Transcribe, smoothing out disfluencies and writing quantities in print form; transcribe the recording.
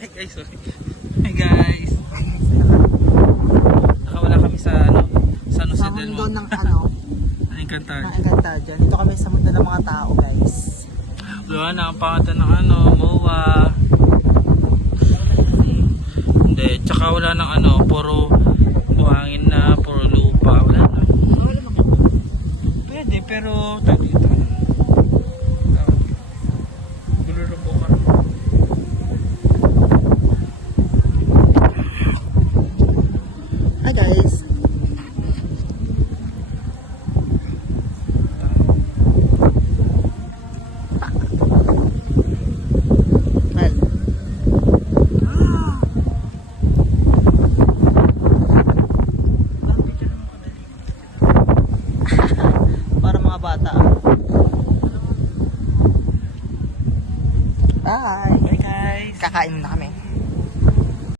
Hi guys, sorry. Hi guys. Nakawala kami sa sa San Jose Sa del mundo Monte. ng Ang Encantadia. ng Encantadia. Dito kami sa mundo ng mga tao, guys. Wala na ang pangalan ng MOA. Hindi, tsaka wala ng puro buhangin na, puro lupa. Wala na. Pwede, pero tawag dito. Gulo na po ka. Hi, guys. Well, para mga bata. Bye. Bye guys. Kakain muna kami.